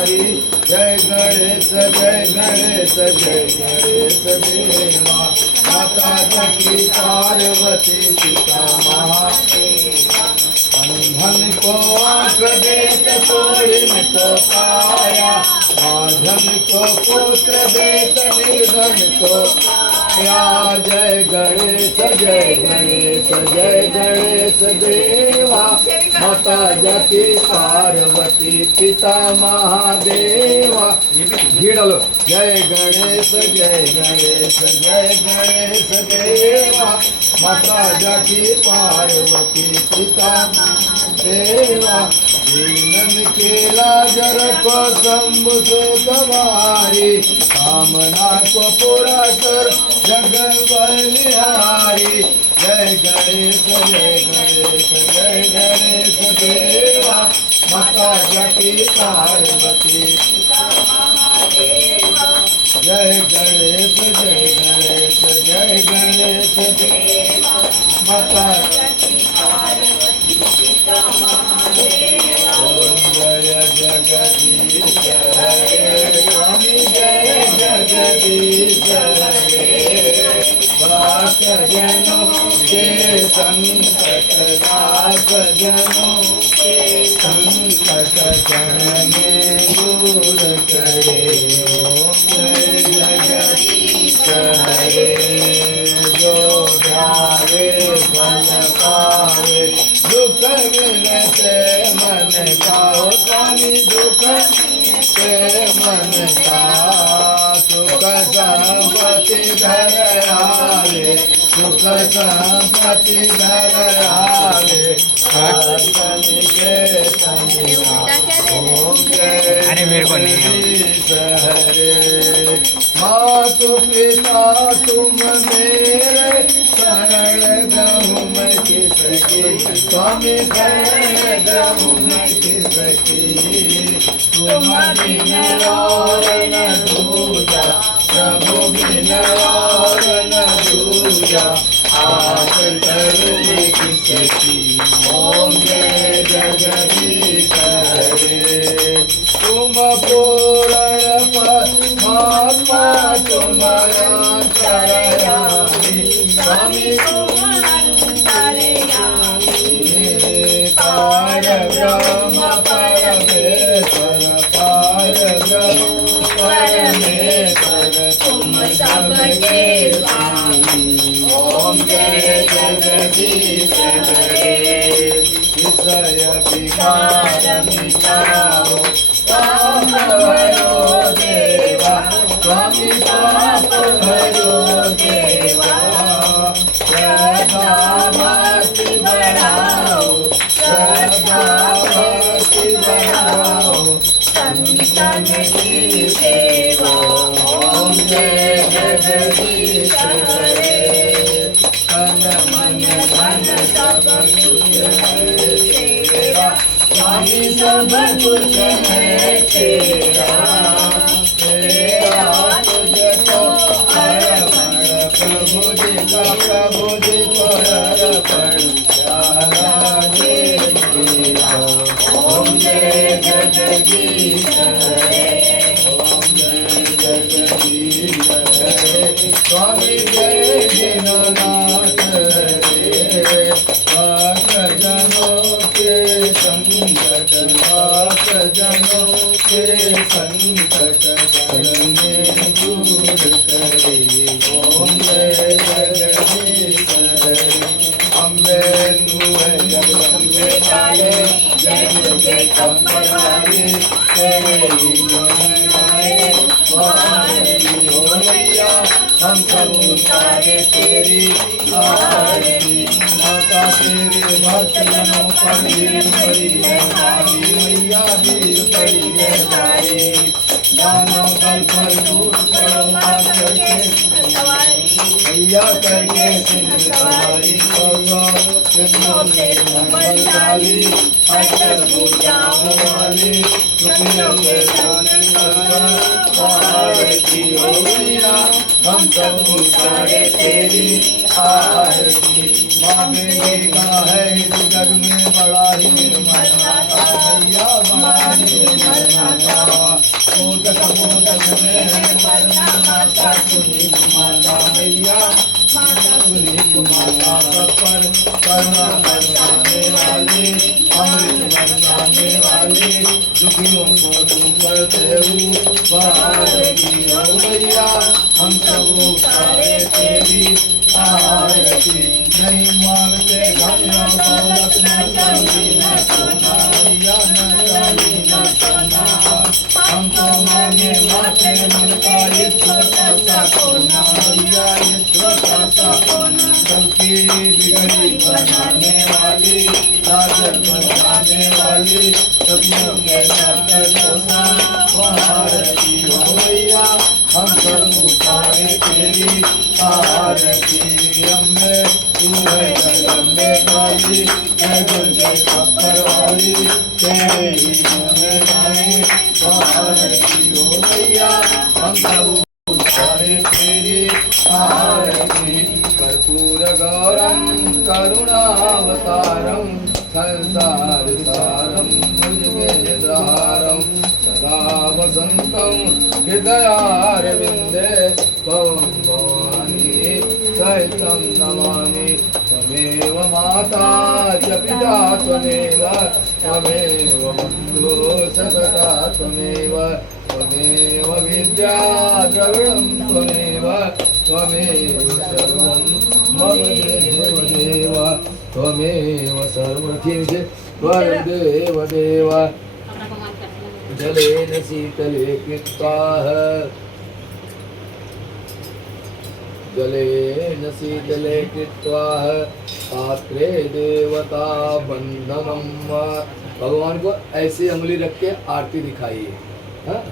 कुमारी जय गणेश जय गणेश जय गणेश देवा माता जकी पार्वती पिता महादेवा अंधन को आंख देत तोड़न को पाया माधन को पुत्र देत निर्धन को पाया जय गणेश जय गणेश जय गणेश देवा माता जकी पार्वती पिता महादेवा गिड़लो जय गणेश जय गणेश जय गणेश देवा माता जकी पार्वती पिता देवा दीनन के लाजर को शंभु से सवारी कामना को पूरा कर जगन बलिहारी जय गणेश जय गणेश जय गणेश देवा माता जकी पार्वती जय गणेश जय गणेश जय गणेश देवा माता जय जगदीश हरे स्वामी जय जगदीश हरे दास जनों के संकट दास जनों के संकट जन दूर करे जय जगदीश हरे जो ध्यावे फल पावे दुख मिलते मन का स्वामी दुख से मन का सुख संपत्ति धर आवे सुख संपत्ति धर आवे के अरे मेरे को नहीं हरे मातु पिता तुम मेरे शरण गहूँ मैं किसकी स्वामी शरण गहूँ मैं किसकी तुम बिन और न दूजा प्रभु बिन और न दूजा आस करूँ किसकी ओम जय जगदीश हरे तुम पूर्ण परमात्मा तुम्हारा चरयामि स्वामी पार ब्रह्म परमेश्वर पार ब्रह्म परमेश्वर तुम सबके स्वामी ओम जय जगदीश हरे विषय विकार मिटाओ पाप भरो देवा स्वामी पाप भरो देवा श्रद्धा भक्ति बढ़ाओ श्रद्धा भक्ति बढ़ाओ संतन की सेवा ओम जय जगदीश हरे तन मन धन सब कुछ है तेरा स्वामी सब कुछ है तेरा तेरा तुझको अर्पण प्रभु जी का प्रभु जी को अर्पण प्यारा दे ओम जय जगदीश हरे ओम जय जगदीश हरे स्वामी जय दीननाथ हरे भक्त जनों के संकट भक्त जनों के संकट करने दूर करे ओम जय जगदीश हरे अम्बे तू है जगदम्बे काले जय दुर्गे कम्बर वाले तेरे ही गुण गाए आरती हो मैया हम सब उतारे तेरी आरती माता तेरे भक्त जनों पर वीर पड़ी है भारी मैया वीर पड़ी है भारी दानों कल पर दूर करो मात करके मैया करके सिंह सवारी करो सिंहों से मंगल डाली अक्षर पूजा वाली रुपयों के जाने लगा आरती हो मैया हम सब उतारे तेरी आरती माँ बेटी का है इस जग में बड़ा ही निर्मल मैया बड़ा ही निर्मल मोदक मोदक में वरना माता सुनी माता मैया सुनी माता पर करुणा बरसाने वाली अमृत बरसाने वाली दुखियों को तुम कर देऊ आरती हो मैया हम सब उतारे तेरी आरती नहीं मांगते धन दौलत न चांदी न सोना मैया न चांदी न सोना हम तो मांगे माते मन का ये छोटा सा कोना मैया ये छोटा सा कोना सबकी बिगड़ी बनाने वाली साजन बनाने वाली सपनों के साथ सोना आरती हो मैया हम सब उतारे तेरी आरती अम्बे तू है जगदम्बे काली है दुर्गे खप्पर वाली तेरे ही में गाए आरती हो मैया हम सब उतारे तेरी आरती कर्पूर गौरम करुणावतारम संसार सारम भुजगेन्द्रहारम सदा वसंतं हृदयारविन्दे भवं भवानी सहितं नमामि त्वमेव माता च पिता त्वमेव त्वमेव बन्धु सतता त्वमेव त्वमेव विद्या द्रविणं त्वमेव त्वमेव सर्वं मम देव देव त्वमेव सर्वं देव देव जलेन शीतले कृत्वा जलेन शीतले कृत्वा पात्रे देवता बंधनम भगवान को ऐसे उंगली रख के आरती दिखाइए। हाँ?